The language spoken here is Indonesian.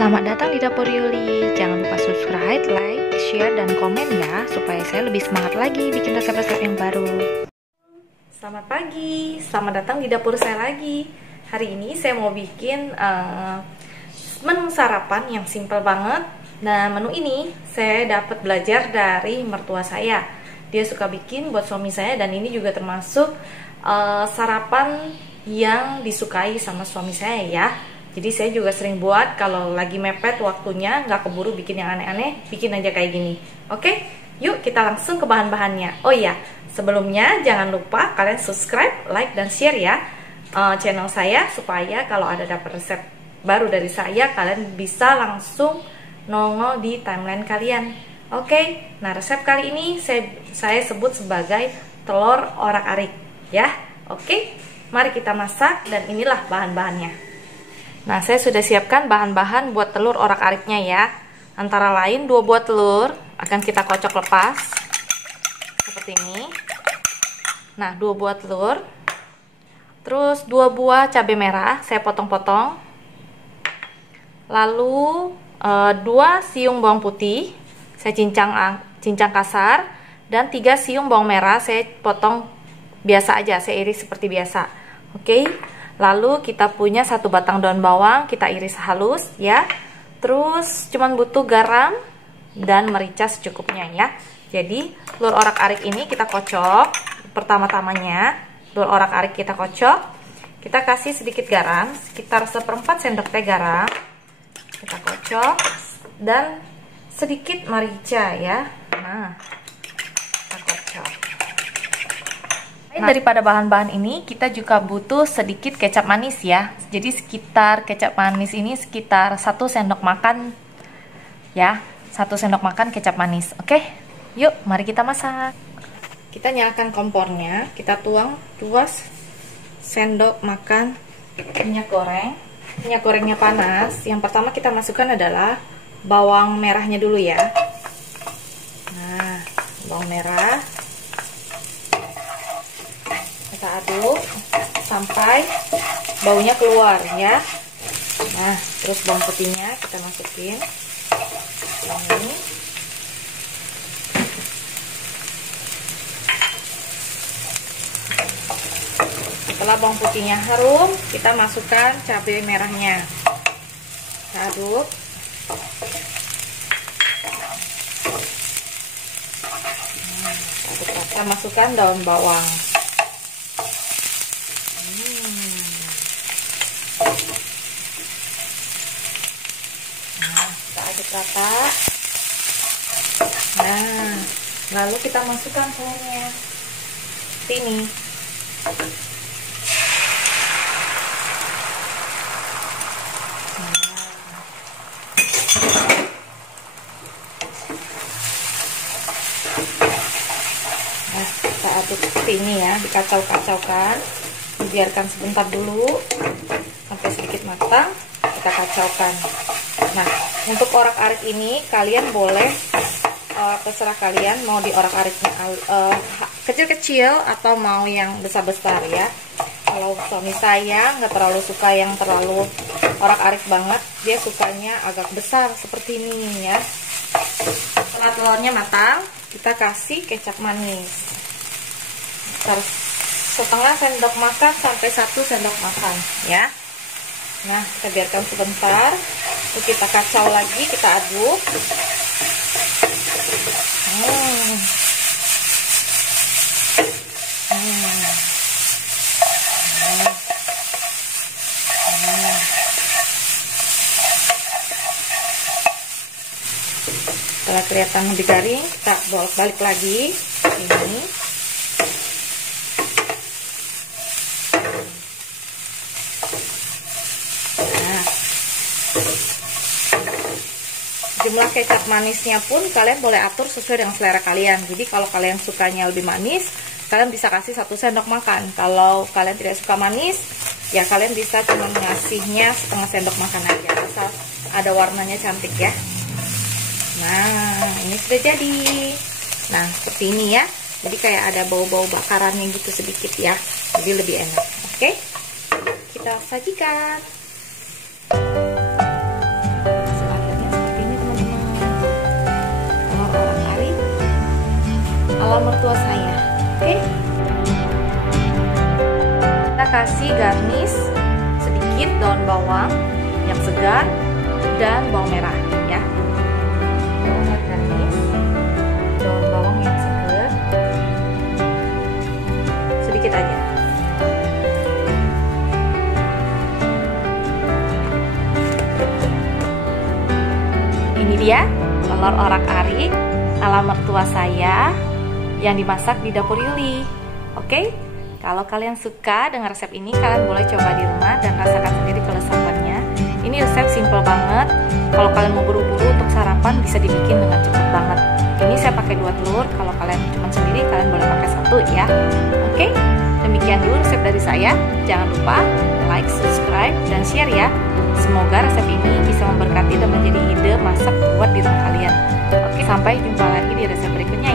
Selamat datang di Dapur Yuli. Jangan lupa subscribe, like, share, dan komen ya, supaya saya lebih semangat lagi bikin resep-resep yang baru. Selamat pagi, selamat datang di dapur saya lagi. Hari ini saya mau bikin menu sarapan yang simple banget. Nah, menu ini saya dapat belajar dari mertua saya. Dia suka bikin buat suami saya, dan ini juga termasuk sarapan yang disukai sama suami saya ya. Jadi saya juga sering buat kalau lagi mepet waktunya, nggak keburu bikin yang aneh-aneh, bikin aja kayak gini. Oke, yuk kita langsung ke bahan-bahannya. Oh iya, sebelumnya jangan lupa kalian subscribe, like, dan share ya channel saya, supaya kalau ada dapat resep baru dari saya, kalian bisa langsung nongol di timeline kalian. Oke, nah resep kali ini saya sebut sebagai telur orak-arik ya. Oke, mari kita masak, dan inilah bahan-bahannya. Nah, saya sudah siapkan bahan-bahan buat telur orak-ariknya ya. Antara lain 2 buah telur akan kita kocok lepas seperti ini. Nah, 2 buah telur. Terus 2 buah cabai merah saya potong-potong. Lalu 2 siung bawang putih saya cincang kasar, dan 3 siung bawang merah saya potong biasa aja, saya iris seperti biasa. Oke. Lalu kita punya 1 batang daun bawang, kita iris halus ya. Terus cuman butuh garam dan merica secukupnya ya. Jadi telur orak-arik ini kita kocok. Pertama-tamanya telur orak-arik kita kocok. Kita kasih sedikit garam, sekitar 1/4 sendok teh garam. Kita kocok, dan sedikit merica ya. Nah, kita kocok. Daripada bahan-bahan ini, kita juga butuh sedikit kecap manis ya. Jadi sekitar kecap manis ini sekitar 1 sendok makan ya. 1 sendok makan kecap manis. Oke, yuk mari kita masak. Kita nyalakan kompornya, kita tuang 2 sendok makan minyak goreng. Minyak gorengnya panas. Yang pertama kita masukkan adalah bawang merahnya dulu ya. Nah, bawang merah kita aduk sampai baunya keluar ya. Nah, terus bawang putihnya kita masukin ini. Setelah bawang putihnya harum, kita masukkan cabai merahnya. Kita aduk. Kita masukkan daun bawang. Nah, kita aduk rata. Nah, lalu kita masukkan telurnya seperti ini. Nah, kita aduk seperti ini ya, dikacau-kacaukan, dibiarkan sebentar dulu sampai sedikit matang, kita kacaukan. Nah, untuk orak-arik ini kalian boleh terserah kalian mau di orak-ariknya kecil-kecil atau mau yang besar-besar ya. Kalau suami saya nggak terlalu suka yang terlalu orak-arik banget, dia sukanya agak besar seperti ini ya. Setelah telurnya matang, kita kasih kecap manis setengah sendok makan sampai 1 sendok makan ya. Nah, kita biarkan sebentar, terus kita kacau lagi, kita aduk. Setelah kelihatan lebih garing, kita bolak-balik lagi ini. Nah, jumlah kecap manisnya pun kalian boleh atur sesuai dengan selera kalian. Jadi kalau kalian sukanya lebih manis, kalian bisa kasih 1 sendok makan. Kalau kalian tidak suka manis, ya kalian bisa cuma ngasihnya setengah sendok makan aja, asal ada warnanya cantik ya. Nah, ini sudah jadi. Nah, seperti ini ya. Jadi kayak ada bau-bau bakarannya gitu sedikit ya. Jadi lebih enak. Oke, kita sajikan. kasih garnish sedikit daun bawang yang segar dan bawang merah ya. Garnish daun bawang yang segar sedikit aja. Ini dia telur orak-arik ala mertua saya yang dimasak di dapur Yuli. Oke, kalau kalian suka dengan resep ini, kalian boleh coba di rumah dan rasakan sendiri kelezatannya. Ini resep simple banget. Kalau kalian mau buru-buru untuk sarapan, bisa dibikin dengan cepat banget. Ini saya pakai 2 telur. Kalau kalian cuma sendiri, kalian boleh pakai 1 ya. Oke, demikian dulu resep dari saya. Jangan lupa like, subscribe, dan share ya. Semoga resep ini bisa memberkati dan menjadi ide masak buat di rumah kalian. Oke, sampai jumpa lagi di resep berikutnya.